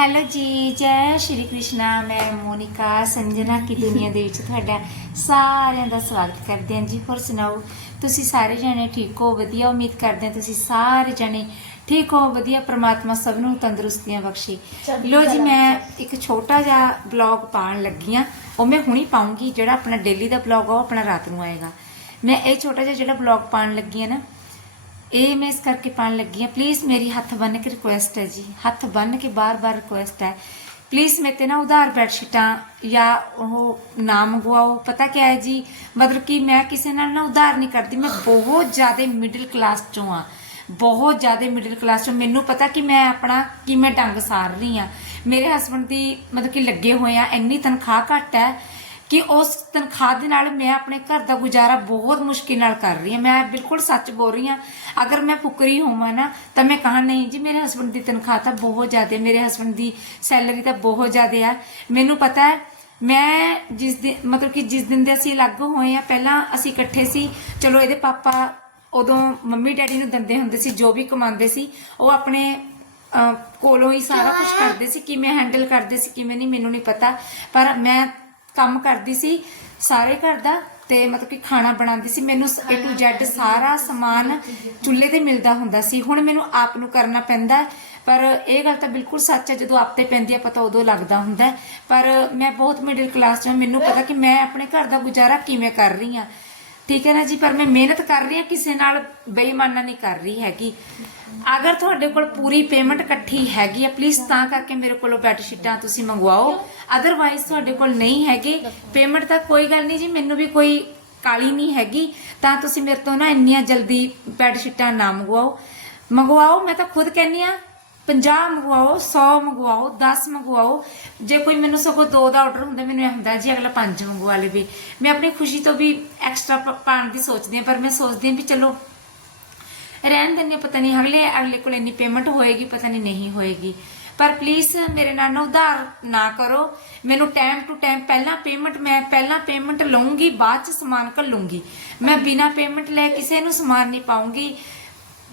Hello ਜੀ ਜੈ ਸ਼੍ਰੀ ਕ੍ਰਿਸ਼ਨਾ ਮੈਂ ਮੋਨਿਕਾ ਸੰਜਨਾ ਕੀ ਦੁਨੀਆ ਦੇ ਵਿੱਚ ਤੁਹਾਡਾ ਸਾਰਿਆਂ ਦਾ ਸਵਾਗਤ ਕਰਦੇ ਹਾਂ ਜੀ। ਹੋਰ ਸੁਣਾਓ ਤੁਸੀਂ ਸਾਰੇ ਜਣੇ ਠੀਕ ਹੋ? ਵਧੀਆ ਉਮੀਦ ਕਰਦੇ ਹਾਂ ਤੁਸੀਂ ਸਾਰੇ ਜਣੇ ਠੀਕ ਹੋ। ਵਧੀਆ ਪ੍ਰਮਾਤਮਾ ਸਭ ਨੂੰ ਤੰਦਰੁਸਤੀਆਂ ਬਖਸ਼ੇ। ਲੋ ਜੀ ਮੈਂ ਇੱਕ ਛੋਟਾ ਜਿਹਾ ਬਲੌਗ ਪਾਉਣ ਲੱਗੀ ਆ ਉਹ ਮੈਂ ਹੁਣੀ ਪਾਉਂਗੀ ਜਿਹੜਾ ਆਪਣਾ ਡੇਲੀ ਦਾ ਬਲੌਗ ਆ ਉਹ ਆਪਣਾ ਰਾਤ ਨੂੰ ਆਏਗਾ। ਮੈਂ ਇਹ ਛੋਟਾ ਜਿਹਾ ਜਿਹੜਾ ਬਲੌਗ ਪਾਉਣ ਲੱਗੀ ਆ ਨਾ ਇਹ ਮੈਂ ਇਸ ਕਰਕੇ ਪਾਣ ਲੱਗੀ ਆ ਪਲੀਜ਼ ਮੇਰੀ ਹੱਥ ਬੰਨ ਕੇ ਰਿਕੁਐਸਟ ਹੈ ਜੀ। ਹੱਥ ਬੰਨ ਕੇ ਬਾਰ-ਬਾਰ ਰਿਕੁਐਸਟ ਹੈ। ਪਲੀਜ਼ ਮੇਰੇ ਤੇ ਨਾ ਉਧਾਰ ਬੈਡਸ਼ੀਟਾਂ ਜਾਂ ਉਹ ਨਾ ਮੰਗਵਾਓ ਪਤਾ ਕਿਆ ਹੈ ਜੀ? ਮਤਲਬ ਕਿ ਮੈਂ ਕਿਸੇ ਨਾਲ ਨਾ ਉਧਾਰ ਨਹੀਂ ਕਰਦੀ। ਮੈਂ ਬਹੁਤ ਜ਼ਿਆਦਾ ਮਿਡਲ ਕਲਾਸ ਚੋਂ ਆ ਬਹੁਤ ਜ਼ਿਆਦਾ ਮਿਡਲ ਕਲਾਸ ਚੋਂ। ਮੈਨੂੰ ਪਤਾ ਕਿ ਮੈਂ ਆਪਣਾ ਕਿਵੇਂ ਡੰਗ ਸਾਰ ਰਹੀ ਆ ਮੇਰੇ ਹਸਬੰਡ ਦੀ ਮਤਲਬ ਕਿ ਲੱਗੇ ਹੋਏ ਆ। ਇੰਨੀ ਤਨਖਾਹ ਘੱਟ ਹੈ। ਕਿ ਉਸ ਤਨਖਾਹ ਦੇ ਨਾਲ ਮੈਂ ਆਪਣੇ ਘਰ ਦਾ ਗੁਜ਼ਾਰਾ ਬਹੁਤ ਮੁਸ਼ਕਿਲ ਨਾਲ ਕਰ ਰਹੀ ਹਾਂ। ਮੈਂ ਬਿਲਕੁਲ ਸੱਚ ਬੋਲ ਰਹੀ ਹਾਂ। ਅਗਰ ਮੈਂ ਫੁਕਰੀ ਹੋਵਾਂ ਨਾ ਤਾਂ ਮੈਂ ਕਹਾਂ ਨਹੀਂ ਜੀ ਮੇਰੇ ਹਸਬੰਡ ਦੀ ਤਨਖਾਹ ਤਾਂ ਬਹੁਤ ਜ਼ਿਆਦਾ ਹੈ ਮੇਰੇ ਹਸਬੰਡ ਦੀ ਸੈਲਰੀ ਤਾਂ ਬਹੁਤ ਜ਼ਿਆਦਾ ਆ। ਮੈਨੂੰ ਪਤਾ ਹੈ ਮੈਂ ਜਿਸ ਦਿਨ ਮਤਲਬ ਕਿ ਜਿਸ ਦਿਨ ਦੇ ਅਸੀਂ ਅਲੱਗ ਹੋਏ ਆ ਪਹਿਲਾਂ ਅਸੀਂ ਇਕੱਠੇ ਸੀ। ਚਲੋ ਇਹਦੇ ਪਾਪਾ ਉਦੋਂ ਮੰਮੀ ਡੈਡੀ ਨੂੰ ਦਿੰਦੇ ਹੁੰਦੇ ਸੀ ਜੋ ਵੀ ਕਮਾਉਂਦੇ ਸੀ ਉਹ ਆਪਣੇ ਕੋਲੋਂ ਹੀ ਸਾਰਾ ਕੁਝ ਕਰਦੇ ਸੀ ਕਿਵੇਂ ਹੈਂਡਲ ਕਰਦੇ ਸੀ ਕਿਵੇਂ ਨਹੀਂ ਮੈਨੂੰ ਨਹੀਂ ਪਤਾ। ਪਰ ਮੈਂ ਕੰਮ ਕਰਦੀ ਸੀ ਸਾਰੇ ਘਰ ਦਾ ਤੇ ਮਤਲਬ ਕਿ ਖਾਣਾ ਬਣਾਉਂਦੀ ਸੀ। ਮੈਨੂੰ A to Z ਸਾਰਾ ਸਮਾਨ ਚੁੱਲ੍ਹੇ ਤੇ ਮਿਲਦਾ ਹੁੰਦਾ ਸੀ। ਹੁਣ ਮੈਨੂੰ ਆਪ ਨੂੰ ਕਰਨਾ ਪੈਂਦਾ ਪਰ ਇਹ ਗੱਲ ਤਾਂ ਬਿਲਕੁਲ ਸੱਚ ਹੈ ਜਦੋਂ ਆਪ ਤੇ ਪੈਂਦੀ ਆ ਪਤਾ ਉਦੋਂ ਲੱਗਦਾ ਹੁੰਦਾ ਪਰ ਮੈਂ ਬਹੁਤ ਮਿਡਲ ਕਲਾਸ 'ਚ ਹਾਂ, ਮੈਨੂੰ ਪਤਾ ਕਿ ਮੈਂ ਆਪਣੇ ਘਰ ਦਾ ਗੁਜ਼ਾਰਾ ਕਿਵੇਂ ਕਰ ਰਹੀ ਹਾਂ। ਠੀਕ ਹੈ ਨਾ ਜੀ, ਪਰ ਮੈਂ ਮਿਹਨਤ ਕਰ ਰਹੀ ਹਾਂ, ਕਿਸੇ ਨਾਲ ਬੇਈਮਾਨਾ ਨਹੀਂ ਕਰ ਰਹੀ ਹੈਗੀ। ਅਗਰ ਤੁਹਾਡੇ ਕੋਲ ਪੂਰੀ ਪੇਮੈਂਟ ਇਕੱਠੀ ਹੈਗੀ ਆ ਪਲੀਜ਼ ਤਾਂ ਕਰਕੇ ਮੇਰੇ ਕੋਲੋਂ ਬੈੱਡ ਸ਼ੀਟਾਂ ਤੁਸੀਂ ਮੰਗਵਾਓ। ਅਦਰਵਾਈਜ਼ ਤੁਹਾਡੇ ਕੋਲ ਨਹੀਂ ਹੈਗੇ। ਪੇਮੈਂਟ ਤਾਂ ਕੋਈ ਗੱਲ ਨਹੀਂ ਜੀ, ਮੈਨੂੰ ਵੀ ਕੋਈ ਕਾਲੀ ਨਹੀਂ ਹੈਗੀ। ਤਾਂ ਤੁਸੀਂ ਮੇਰੇ ਤੋਂ ਨਾ ਇੰਨੀਆਂ ਜਲਦੀ ਬੈੱਡ ਸ਼ੀਟਾਂ ਨਾ ਮੰਗਵਾਓ। ਮੰਗਵਾਓ, ਮੈਂ ਤਾਂ ਖੁਦ ਕਹਿੰਨੀ ਆ 50 ਮੰਗਵਾਓ 100 ਮੰਗਵਾਓ 10 ਮੰਗਵਾਓ। ਜੇ ਕੋਈ ਮੈਨੂੰ ਸਗੋਂ ਦੋ ਦਾ ਆਰਡਰ ਹੁੰਦਾ ਮੈਨੂੰ ਇਹ ਹੁੰਦਾ ਜੀ ਅਗਲਾ ਪੰਜ ਮੰਗਵਾ ਲਵੇ। ਮੈਂ ਆਪਣੀ ਖੁਸ਼ੀ ਤੋਂ ਵੀ ਐਕਸਟਰਾ ਪਾਉਣ ਦੀ ਸੋਚਦੀ ਹਾਂ ਪਰ ਮੈਂ ਸੋਚਦੀ ਹਾਂ ਵੀ ਚਲੋ ਰਹਿਣ ਦਿੰਦੇ ਹਾਂ, ਪਤਾ ਨਹੀਂ ਅਗਲੇ ਅਗਲੇ ਕੋਲ ਇੰਨੀ ਪੇਮੈਂਟ ਹੋਏਗੀ ਪਤਾ ਨਹੀਂ ਨਹੀਂ ਹੋਏਗੀ। ਪਰ ਪਲੀਜ਼ ਮੇਰੇ ਨਾਲ ਨਾ ਉਧਾਰ ਨਾ ਕਰੋ। ਮੈਨੂੰ ਟਾਈਮ ਟੂ ਟਾਈਮ ਪਹਿਲਾਂ ਪੇਮੈਂਟ ਮੈਂ ਪਹਿਲਾਂ ਪੇਮੈਂਟ ਲਵਾਂਗੀ ਬਾਅਦ ਚ ਸਮਾਨ ਘੱਲੂੰਗੀ। ਮੈਂ ਬਿਨਾ ਪੇਮੈਂਟ ਲੈ ਕਿਸੇ ਨੂੰ ਸਮਾਨ ਨਹੀਂ ਪਾਉਂਗੀ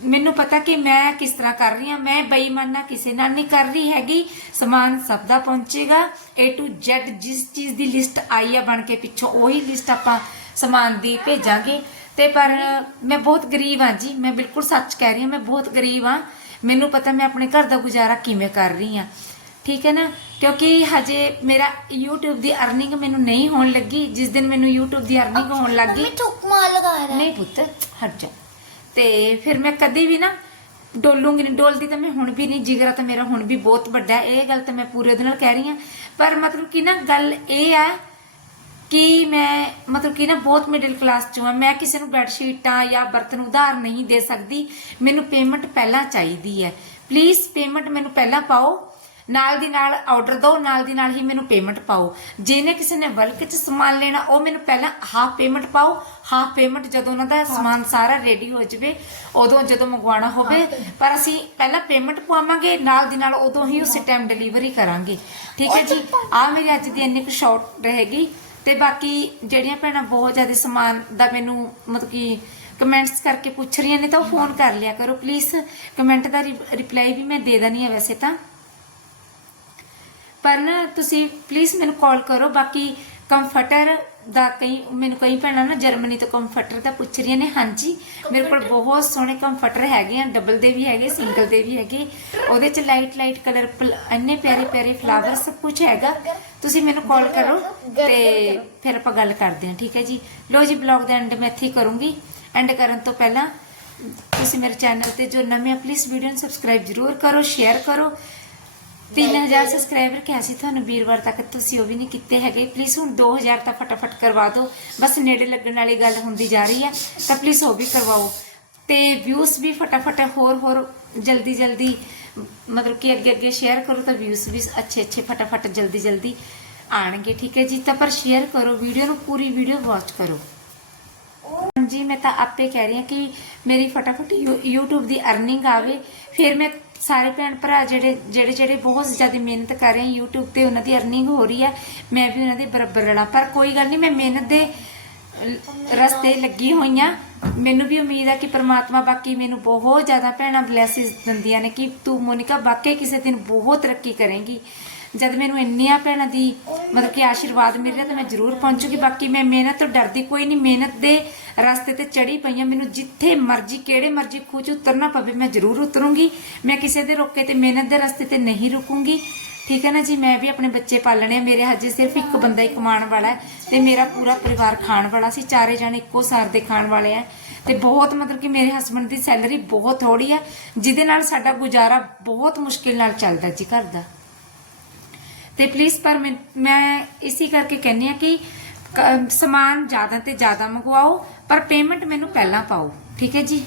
ਮੈਨੂੰ ਪਤਾ ਕਿ ਮੈਂ ਕਿਸ ਤਰ੍ਹਾਂ ਕਰ ਰਹੀ ਹਾਂ ਮੈਂ ਬੇਈਮਾਨਾ ਕਿਸੇ ਨਾਲ ਨਹੀਂ ਕਰ ਰਹੀ ਹੈਗੀ। ਸਮਾਨ ਸਭ ਦਾ ਪਹੁੰਚੇਗਾ। A to Z ਜਿਸ ਚੀਜ਼ ਦੀ ਲਿਸਟ ਆਈ ਆ ਬਣ ਕੇ ਪਿੱਛੋਂ ਉਹੀ ਲਿਸਟ ਆਪਾਂ ਸਮਾਨ ਦੀ ਭੇਜਾਂਗੇ। ਤੇ ਪਰ ਮੈਂ ਬਹੁਤ ਗਰੀਬ ਆ ਜੀ ਮੈਂ ਬਿਲਕੁਲ ਸੱਚ ਕਹਿ ਰਹੀ ਹਾਂ ਮੈਂ ਬਹੁਤ ਗਰੀਬ ਆ ਮੈਨੂੰ ਪਤਾ ਮੈਂ ਆਪਣੇ ਘਰ ਦਾ ਗੁਜ਼ਾਰਾ ਕਿਵੇਂ ਕਰ ਰਹੀ ਹਾਂ। ਠੀਕ ਹੈ ਨਾ? ਕਿਉਂਕਿ ਹਜੇ ਮੇਰਾ YouTube ਦੀ ਅਰਨਿੰਗ ਮੈਨੂੰ ਨਹੀਂ ਹੋਣ ਲੱਗੀ। ਜਿਸ ਦਿਨ ਮੈਨੂੰ YouTube ਦੀ ਅਰਨਿੰਗ ਹੋਣ ਲੱਗੀ ਮੈਂ ਚੁੱਕ ਮਾਰ ਨਹੀਂ ਪੁੱਤ ਹਟ ਜਾ। ਤੇ ਫਿਰ ਮੈਂ ਕਦੇ ਵੀ ਨਾ ਡੋਲੂੰਗੀ ਨਹੀਂ ਡੋਲਦੀ ਤਾਂ ਮੈਂ ਹੁਣ ਵੀ ਨਹੀਂ ਜਿਗਰਾ ਤਾਂ ਮੇਰਾ ਹੁਣ ਵੀ ਬਹੁਤ ਵੱਡਾ ਇਹ ਗੱਲ ਤਾਂ ਮੈਂ ਪੂਰੇ ਉਹਦੇ ਨਾਲ ਕਹਿ ਰਹੀ ਹਾਂ। ਪਰ ਮਤਲਬ ਕਿ ਨਾ ਗੱਲ ਇਹ ਹੈ ਕਿ ਮੈਂ ਮਤਲਬ ਕਿ ਨਾ ਬਹੁਤ ਮਿਡਲ ਕਲਾਸ ਚੋਂ ਆ, ਮੈਂ ਕਿਸੇ ਨੂੰ ਬੈੱਡ ਸ਼ੀਟਾਂ ਜਾਂ ਬਰਤਨ ਉਧਾਰ ਨਹੀਂ ਦੇ ਸਕਦੀ, ਮੈਨੂੰ ਪੇਮੈਂਟ ਪਹਿਲਾਂ ਚਾਹੀਦੀ ਹੈ। ਪਲੀਜ਼ ਪੇਮੈਂਟ ਮੈਨੂੰ ਪਹਿਲਾਂ ਪਾਓ। ਨਾਲ ਦੀ ਨਾਲ ਆਰਡਰ ਦਿਓ ਨਾਲ ਦੀ ਨਾਲ ਹੀ ਮੈਨੂੰ ਪੇਮੈਂਟ ਪਾਓ। ਜਿਹਨੇ ਕਿਸੇ ਨੇ ਬਲਕ ਚ ਸਮਾਨ ਲੈਣਾ ਉਹ ਮੈਨੂੰ ਪਹਿਲਾਂ ਹਾਫ ਪੇਮੈਂਟ ਪਾਓ। ਹਾਫ ਪੇਮੈਂਟ ਜਦੋਂ ਉਹਨਾਂ ਦਾ ਸਮਾਨ ਸਾਰਾ ਰੈਡੀ ਹੋ ਜਾਵੇ ਉਦੋਂ ਜਦੋਂ ਮੰਗਵਾਉਣਾ ਹੋਵੇ। ਪਰ ਅਸੀਂ ਪਹਿਲਾਂ ਪੇਮੈਂਟ ਪਵਾਵਾਂਗੇ ਨਾਲ ਦੀ ਨਾਲ ਉਦੋਂ ਹੀ ਉਸੇ ਟਾਈਮ ਡਿਲੀਵਰੀ ਕਰਾਂਗੇ। ਠੀਕ ਹੈ ਜੀ? ਆ ਮੇਰੀ ਅੱਜ ਦੀ ਇੰਨੀ ਕੁ ਸ਼ਾਰਟ ਰਹੇਗੀ। ਤੇ ਬਾਕੀ ਜਿਹੜੀਆਂ ਭੈਣਾਂ ਬਹੁਤ ਜ਼ਿਆਦਾ ਸਮਾਨ ਦਾ ਮੈਨੂੰ ਮਤਲਬ ਕਿ ਕਮੈਂਟਸ ਕਰਕੇ ਪੁੱਛ ਰਹੀਆਂ ਨੇ ਤਾਂ ਉਹ ਫੋਨ ਕਰ ਲਿਆ ਕਰੋ ਪਲੀਜ਼ ਕਮੈਂਟ ਦਾ ਰਿਪਲਾਈ ਵੀ ਮੈਂ ਦੇ ਦਣੀ ਹੈ ਵੈਸੇ ਤਾਂ। ਪਰ ਨਾ ਤੁਸੀਂ ਪਲੀਜ਼ ਮੈਨੂੰ ਕਾਲ ਕਰੋ ਬਾਕੀ ਕੰਫਰਟਰ ਦਾ ਕਈ ਮੈਨੂੰ ਕਈ ਭੈਣਾਂ ਨਾ ਜਰਮਨੀ ਤੋਂ ਕੰਫਰਟਰ ਦਾ ਪੁੱਛ ਰਹੀਆਂ ਨੇ ਹਾਂਜੀ। ਮੇਰੇ ਕੋਲ ਬਹੁਤ ਸੋਹਣੇ ਕੰਫਰਟਰ ਹੈਗੇ ਆ ਡਬਲ ਦੇ ਵੀ ਹੈਗੇ ਸਿੰਗਲ ਦੇ ਵੀ ਹੈਗੇ। ਉਹਦੇ ਚ ਲਾਈਟ ਲਾਈਟ ਕਲਰ ਇੰਨੇ ਪਿਆਰੇ ਪਿਆਰੇ ਫਲਾਵਰ ਸਭ ਕੁਝ ਹੈਗਾ। ਤੁਸੀਂ ਮੈਨੂੰ ਕਾਲ ਕਰੋ ਤੇ ਫਿਰ ਆਪਾਂ ਗੱਲ ਕਰਦੇ ਹਾਂ ਠੀਕ ਹੈ ਜੀ? ਲੋ ਜੀ ਬਲੌਗ ਦਾ ਐਂਡ ਮੈਂ ਇੱਥੇ ਕਰੂੰਗੀ। ਐਂਡ ਕਰਨ ਤੋਂ ਪਹਿਲਾਂ ਤੁਸੀਂ ਮੇਰੇ ਚੈਨਲ ਤੇ ਜੋ ਨਵੇਂ ਆ ਪਲੀਜ਼ ਵੀਡੀਓ ਨੂੰ ਸਬਸਕ੍ਰਾਈਬ ਜ਼ਰੂਰ ਕਰੋ ਸ਼ੇਅਰ ਕਰੋ। 3000 ਸਬਸਕ੍ਰਾਈਬਰ ਕਿਹਾ ਸੀ ਤੁਹਾਨੂੰ ਵੀਰਵਾਰ ਤੱਕ? ਤੁਸੀਂ ਉਹ ਵੀ ਨਹੀਂ ਕੀਤੇ ਹੈਗੇ। ਪਲੀਜ਼ ਹੁਣ 2000 ਤਾਂ ਫਟਾਫਟ ਕਰਵਾ ਦਿਓ। ਬਸ ਨੇੜੇ ਲੱਗਣ ਵਾਲੀ ਗੱਲ ਹੁੰਦੀ ਜਾ ਰਹੀ ਹੈ ਤਾਂ ਪਲੀਜ਼ ਉਹ ਵੀ ਕਰਵਾਓ। ਤੇ ਵਿਊਜ਼ ਵੀ ਫਟਾਫਟ ਹੋਰ ਹੋਰ ਜਲਦੀ ਜਲਦੀ, ਮਤਲਬ ਕਿ ਅੱਗੇ ਅੱਗੇ ਸ਼ੇਅਰ ਕਰੋ ਤਾਂ ਵਿਊਜ਼ ਵੀ ਅੱਛੇ ਅੱਛੇ ਫਟਾਫਟ ਜਲਦੀ ਜਲਦੀ ਆਣਗੇ। ਠੀਕ ਹੈ ਜੀ? ਤਾਂ ਪਰ ਸ਼ੇਅਰ ਕਰੋ। ਵੀਡੀਓ ਨੂੰ ਪੂਰੀ ਵੀਡੀਓ ਵਾਚ ਕਰੋ। ਜੀ ਮੈਂ ਤਾਂ ਆਪੇ ਕਹਿ ਰਹੀ ਹਾਂ ਕਿ ਮੇਰੀ ਫਟਾਫਟ ਯੂ- YouTube ਦੀ ਅਰਨਿੰਗ ਆਵੇ। ਫਿਰ ਮੈਂ ਸਾਰੇ ਭੈਣ ਭਰਾ ਜਿਹੜੇ ਜਿਹੜੇ ਜਿਹੜੇ ਬਹੁਤ ਜ਼ਿਆਦਾ ਮਿਹਨਤ ਕਰ ਰਹੇ ਆ YouTube ਤੇ, ਉਹਨਾਂ ਦੀ ਅਰਨਿੰਗ ਹੋ ਰਹੀ ਹੈ ਮੈਂ ਵੀ ਉਹਨਾਂ ਦੇ ਬਰਾਬਰ ਰਲਾਂ। ਪਰ ਕੋਈ ਗੱਲ ਨਹੀਂ, ਮੈਂ ਮਿਹਨਤ ਦੇ ਰਸਤੇ ਲੱਗੀ ਹੋਈਆਂ ਮੈਨੂੰ ਵੀ ਉਮੀਦ ਹੈ ਕਿ ਪ੍ਰਮਾਤਮਾ ਬਾਕੀ ਮੈਨੂੰ ਬਹੁਤ ਜ਼ਿਆਦਾ ਭੈਣਾਂ ਬਲੇਸਿਸ ਦਿੰਦੀਆਂ ਨੇ ਕਿ ਤੂੰ ਮੋਨਿਕਾ, ਵਾਕਈ ਕਿਸੇ ਦਿਨ ਬਹੁਤ ਤਰੱਕੀ ਕਰੇਂਗੀ। ਜਦ ਮੈਨੂੰ ਇੰਨੀਆਂ ਭੈਣਾਂ ਦੀ ਮਤਲਬ ਕਿ ਆਸ਼ੀਰਵਾਦ ਮਿਲ ਰਿਹਾ ਤਾਂ ਮੈਂ ਜ਼ਰੂਰ ਪਹੁੰਚੂਗੀ। ਬਾਕੀ ਮੈਂ ਮਿਹਨਤ ਤੋਂ ਡਰਦੀ ਕੋਈ ਨਹੀਂ, ਮਿਹਨਤ ਦੇ ਰਸਤੇ ਤੇ ਚੜੀ ਪਈ ਹਾਂ। ਮੈਨੂੰ ਜਿੱਥੇ ਮਰਜ਼ੀ, ਕਿਹੜੇ ਮਰਜ਼ੀ ਖੂਹ 'ਚ ਉਤਰਨਾ ਪਵੇ, ਮੈਂ ਜ਼ਰੂਰ ਉਤਰੂੰਗੀ। ਮੈਂ ਕਿਸੇ ਦੇ ਰੋਕੇ ਤੇ ਮਿਹਨਤ ਦੇ ਰਸਤੇ ਤੇ ਨਹੀਂ ਰੁਕੂੰਗੀ। ਠੀਕ ਹੈ ਨਾ ਜੀ? ਮੈਂ ਵੀ ਆਪਣੇ ਬੱਚੇ ਪਾਲਣੇ ਆ। ਮੇਰੇ ਹਜੇ ਸਿਰਫ ਇੱਕ ਬੰਦਾ ਹੀ ਕਮਾਉਣ ਵਾਲਾ ਹੈ ਤੇ ਮੇਰਾ ਪੂਰਾ ਪਰਿਵਾਰ ਖਾਣ ਵਾਲਾ ਸੀ। ਚਾਰੇ ਜਣੇ ਇੱਕੋ ਸਾਰ ਦੇ ਖਾਣ ਵਾਲੇ ਆ। ਤੇ ਬਹੁਤ ਮਤਲਬ ਕਿ ਮੇਰੇ ਹਸਬੰਡ ਦੀ ਸੈਲਰੀ ਬਹੁਤ ਥੋੜੀ ਆ, ਜਿਹਦੇ ਨਾਲ ਸਾਡਾ ਗੁਜ਼ਾਰਾ ਬਹੁਤ ਮੁਸ਼ਕਿਲ ਨਾਲ ਚੱਲਦਾ ਜੀ ਘਰ ਦਾ। ਤੇ ਪਲੀਜ਼ ਪਰ ਮੈਂ ਮੈਂ ਇਸੇ ਕਰਕੇ ਕਹਿੰਨੀ ਆ ਕਿ ਸਮਾਨ ਜ਼ਿਆਦਾ ਤੇ ਜ਼ਿਆਦਾ ਮੰਗਵਾਓ, ਪਰ ਪੇਮੈਂਟ ਮੈਨੂੰ ਪਹਿਲਾਂ ਪਾਓ, ਠੀਕ ਹੈ ਜੀ?